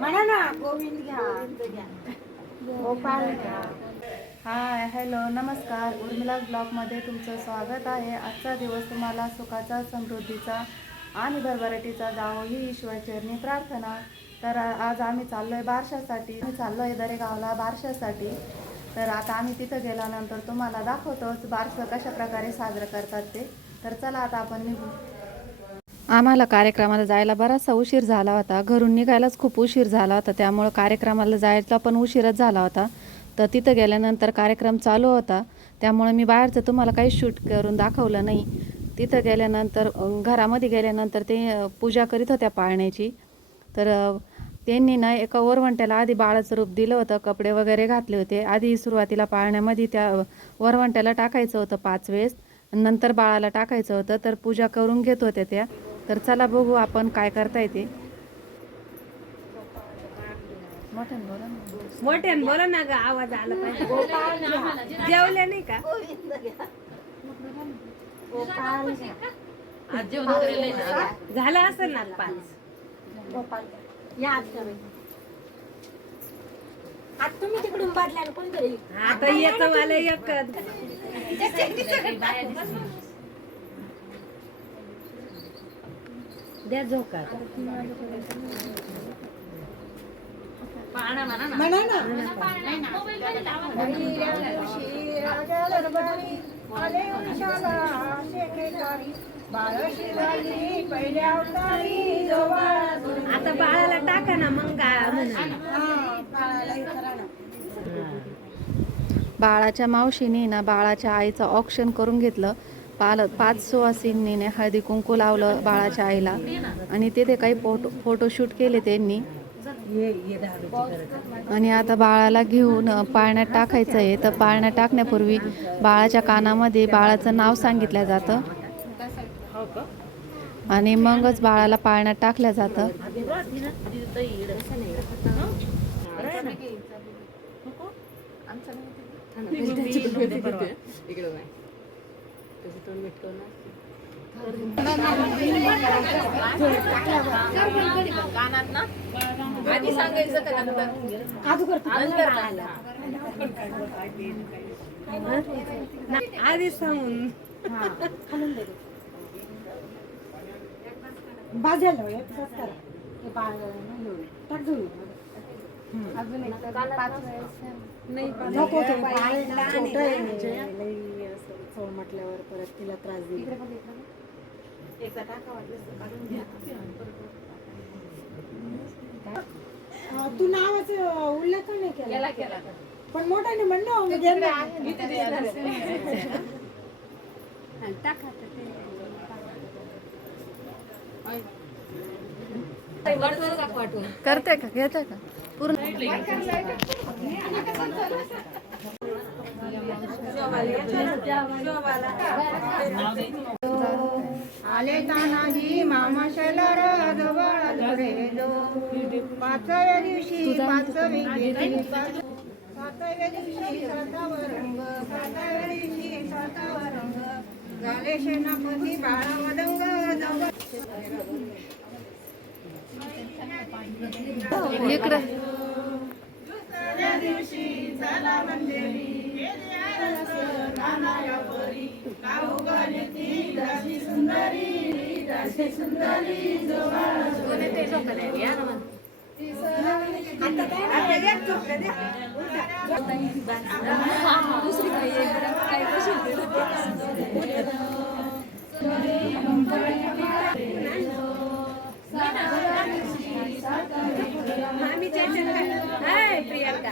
म्हणा ना गोविंद घ्या. गोपाल घ्या. हाय हॅलो नमस्कार. उर्मिला ब्लॉगमध्ये तुमचं स्वागत आहे. आजचा दिवस तुम्हाला सुखाचा समृद्धीचा आणि भरभराटीचा जावो ही ईश्वरचरणी प्रार्थना. तर आज आम्ही चाललो आहे बारशासाठी. आम्ही चाललो आहे दरेगावला बारशासाठी. तर आता आम्ही तिथं गेल्यानंतर तुम्हाला दाखवतोच बारसं कशा प्रकारे साजरं करतात ते. तर चला आता आपण निघू. आम्हाला कार्यक्रमाला जायला बराचसा उशीर झाला होता. घरून निघायलाच खूप उशीर झाला होता. त्यामुळं कार्यक्रमाला जायला पण उशीरच झाला होता. तर तिथं गेल्यानंतर कार्यक्रम चालू होता. त्यामुळं मी बाहेरचं तुम्हाला काही शूट करून दाखवलं नाही. तिथं गेल्यानंतर घरामध्ये गेल्यानंतर ते पूजा करीत होत्या पाळण्याची. तर त्यांनी ना एका वरवंट्याला आधी बाळाचं रूप दिलं होतं कपडे वगैरे घातले होते. आधी सुरुवातीला पाळण्यामध्ये त्या वरवंट्याला टाकायचं होतं पाच वेळेस. नंतर बाळाला टाकायचं होतं. तर पूजा करून घेत होत्या त्या. तर चला बघू आपण काय करता येते. मोठ्यानं बोला ना. मोठ्यान बोला ना ग आवाज आला पाहिजे. जेवल्या नाही का? झालं असेल ना पाच. आत तुम्ही तिकडून बादल्या आणि कोणतरी आता येतं मला एक द्या झोका आता. बाळाला टाका ना मग काय. बाळाच्या मावशीने ना बाळाच्या आईचं ऑप्शन करून घेतलं. पाल पाच सुवासिनीने हळदी कुंकू लावलं बाळाच्या आईला. आणि तिथे काही फोटो फोटोशूट केले त्यांनी. आणि आता बाळाला घेऊन पाळण्यात टाकायचं आहे. तर पाळण्यात टाकण्यापूर्वी बाळाच्या कानामध्ये बाळाचं नाव सांगितलं जातं. आणि मगच बाळाला पाळण्यात टाकलं जातं. आधीच सांगून. बाजायला एक तास करा. हे बाळ नाही होईल. टाक घेऊन. नको ते बाळ छोटं आहे. लई असं चव म्हटल्यावर परत तिला त्रास देईल. हा, तू नावाचं उल्लेख नाही केला? पण मोठ्याने म्हणलं मी देणार. करते का? घेते का? पूर्ण आले तानाजी मामा शैलार जवळ धरे पाचव्या दिवशी पाचवी सातव्या दिवशी सातावा रंग सातव्या दिवशी रंग झाले सेनापती बाळा मदंग जवळ इकडे मामीच्या ह्याच्यात काय? हाय, प्रियंका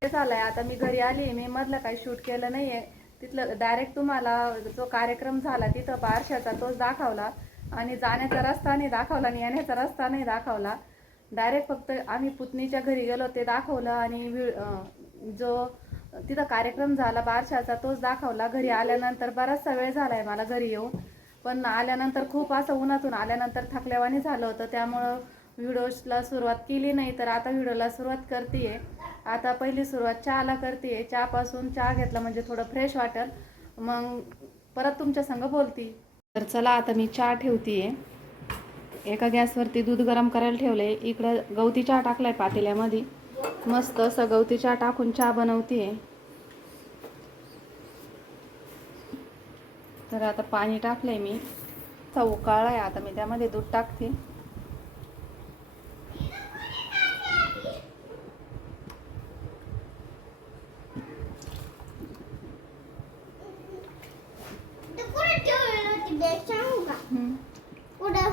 ते आता मी घरी आली मी मधलं काही शूट केलं नाहीये. तिथलं डायरेक्ट तुम्हाला जो कार्यक्रम झाला तिथं बारशाचा तोच दाखवला. आणि जाण्याचा रस्ता नाही दाखवला आणि येण्याचा रस्ता नाही दाखवला. डायरेक्ट फक्त आम्ही पुतणीच्या घरी गेलो ते दाखवलं आणि जो तिथं कार्यक्रम झाला बारशाचा तोच दाखवला. घरी आल्यानंतर बराचसा वेळ झालाय मला घरी येऊन. पण आल्यानंतर खूप असं उन्हातून आल्यानंतर थकल्यावानी झालं होतं. त्यामुळं व्हिडिओला सुरुवात केली नाही तर आता व्हिडिओला सुरुवात करते आता पहिली सुरुवात चहाला करते चहापासून चहा घेतला म्हणजे थोडं फ्रेश वाटेल. मग परत तुमच्या संग बोलती. तर चला आता मी चहा ठेवते एका गॅसवरती दूध गरम करायला ठेवलंय. इकडं गवती चहा टाकलाय पातेल्यामध्ये. मस्त असं गवती चहा टाकून चहा बनवतीये. तर आता पाणी टाकलंय मी. उकाळा आहे आता मी त्यामध्ये दूध टाकते.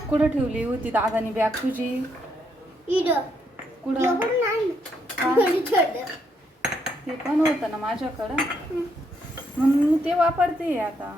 कुठं ठेवली होती दादानी बॅग तुझी? कुठं? ते पण होतं ना माझ्याकडं. म्हणून मी ते वापरते आता.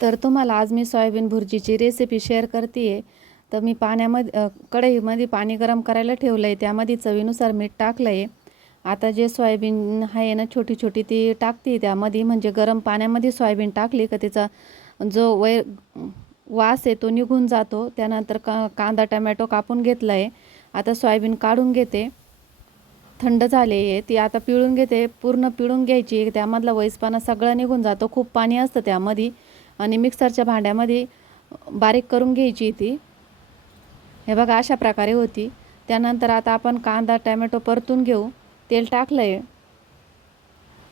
तर तुम्हाला आज मी सोयाबीन भुर्जीची रेसिपी शेअर करते आहे तर मी पाण्यामध्ये कढईमध्ये पाणी गरम करायला ठेवलं आहे त्यामध्ये चवीनुसार मीठ टाकलं आहे आता जे सोयाबीन आहे ना छोटी छोटी ती टाकते त्यामध्ये. म्हणजे गरम पाण्यामध्ये सोयाबीन टाकली का त्याचा जो वै वास आहे तो निघून जातो. त्यानंतर का कांदा टमॅटो कापून घेतला आहे आता सोयाबीन काढून घेते. थंड झाले आहे. ती आता पिळून घेते. पूर्ण पिळून घ्यायची. त्यामधला वैसपाना सगळं निघून जातो. खूप पाणी असतं त्यामध्ये. आणि मिक्सरच्या भांड्यामध्ये बारीक करून घ्यायची ती. हे बघा अशा प्रकारे होती. त्यानंतर आता आपण कांदा टॅमॅटो परतून घेऊ. तेल टाकलं आहे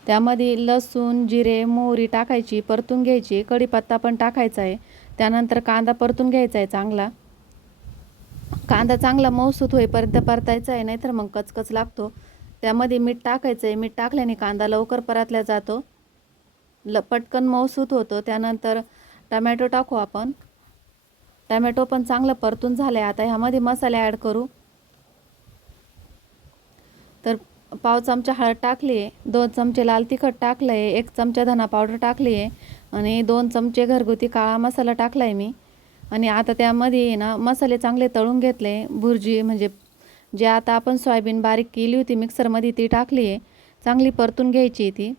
त्यामध्ये लसूण जिरे मोहरी टाकायची परतून घ्यायची. कढीपत्ता पण टाकायचा आहे. त्यानंतर कांदा परतून घ्यायचा आहे चांगला. कांदा चांगला मऊसूत होईपर्यंत परतायचा आहे नाहीतर मग कचकच लागतो. त्यामध्ये मीठ टाकायचं आहे. मीठ टाकल्याने कांदा लवकर परतला जातो. ल पटकन मऊसूत होतो. त्यानंतर टमॅटो टाकू आपण. टमॅटो पण चांगलं परतून झालं आहे आता ह्यामध्ये मसाले ॲड करू. तर पाव चमचा हळद टाकली आहे दोन चमचे लाल तिखट टाकलं आहे एक चमचा धना पावडर टाकली आहे आणि दोन चमचे घरगुती काळा मसाला टाकला आहे मी. आणि आता त्यामध्ये ना मसाले चांगले तळून घेतले. भुर्जी म्हणजे जे आता आपण सोयाबीन बारीक केली होती मिक्सरमध्ये ती टाकली आहे चांगली परतून घ्यायची ती.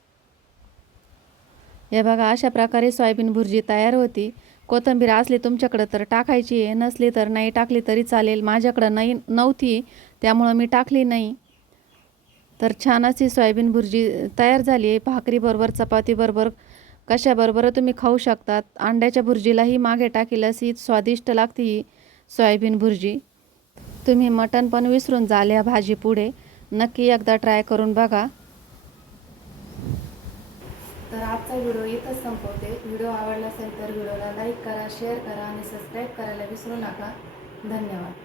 हे बघा अशा प्रकारे सोयाबीन भुर्जी तयार होती. कोथिंबीर असली तुमच्याकडं तर टाकायची आहे नसली तर नाही टाकली तरी चालेल. माझ्याकडं नाही नव्हती त्यामुळं मी टाकली नाही. तर छान अशी सोयाबीन भुर्जी तयार झाली आहे. भाकरीबरोबर चपातीबरोबर कशाबरोबर तुम्ही खाऊ शकतात. अंड्याच्या भुर्जीलाही मागे टाकील अशी स्वादिष्ट लागते ही सोयाबीन भुर्जी. तुम्ही मटण पण विसरून जाल्या भाजी पुढे नक्की एकदा ट्राय करून बघा तर आजचा व्हिडिओ इथंच संपवते. व्हिडिओ आवडला असेल तर व्हिडिओला लाईक करा शेअर करा आणि सबस्क्राईब करायला विसरू नका. धन्यवाद.